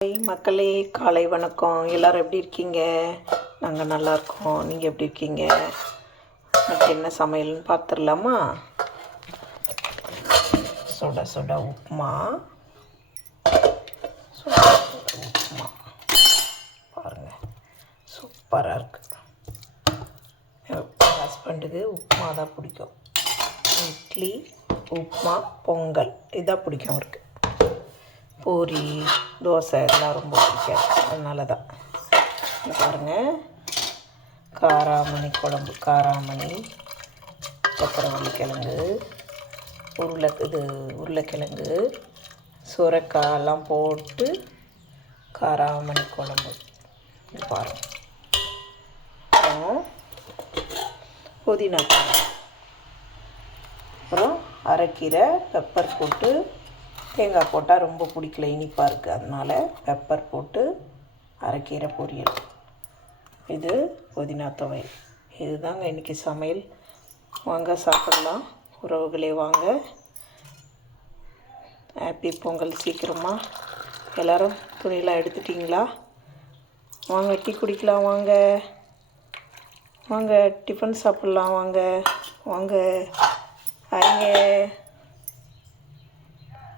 மக்களே, காலை வணக்கம். எல்லோரும் எப்படி இருக்கீங்க? நாங்கள் நல்லா இருக்கோம். நீங்கள் எப்படி இருக்கீங்க? இன்னைக்கு என்ன சமையல்னு பார்த்துடலாமா? சுட சுட உப்புமா. சுட சுட உப்புமா பாருங்கள், சூப்பராக இருக்குது. என் ஹஸ்பண்டுக்கு உப்புமா தான் பிடிக்கும். இட்லி, உப்புமா, பொங்கல் இதான் பிடிக்கும் அவருக்கு. பூரி, தோசை இதெல்லாம் ரொம்ப பிடிக்காது. அதனால தான் பாருங்கள், காராமணி குழம்பு. காராமணி, சக்கரவள்ளி கிழங்கு, உருளைக்கிழங்கு, சுரைக்காயெல்லாம் போட்டு காராமணி குழம்பு பாருங்கள். அப்புறம் புதினா, அப்புறம் அரைக்கீரை, பெப்பர் போட்டு. தேங்காய் போட்டால் ரொம்ப பிடிக்கல, இனிப்பாக இருக்குது. அதனால் பெப்பர் போட்டு அரைக்கீரை பொரியல். இது புதினா துவையல். இதுதாங்க இன்றைக்கி சமையல். வாங்க சாப்பிடலாம் உறவுகளே, வாங்க. ஹாப்பி பொங்கல். சீக்கிரமாக எல்லோரும் துணியெல்லாம் எடுத்துட்டிங்களா? வாங்க டீ குடிக்கலாம். வாங்க வாங்க டிஃபன் சாப்பிட்லாம். வாங்க வாங்க. ஹாய்ங்க.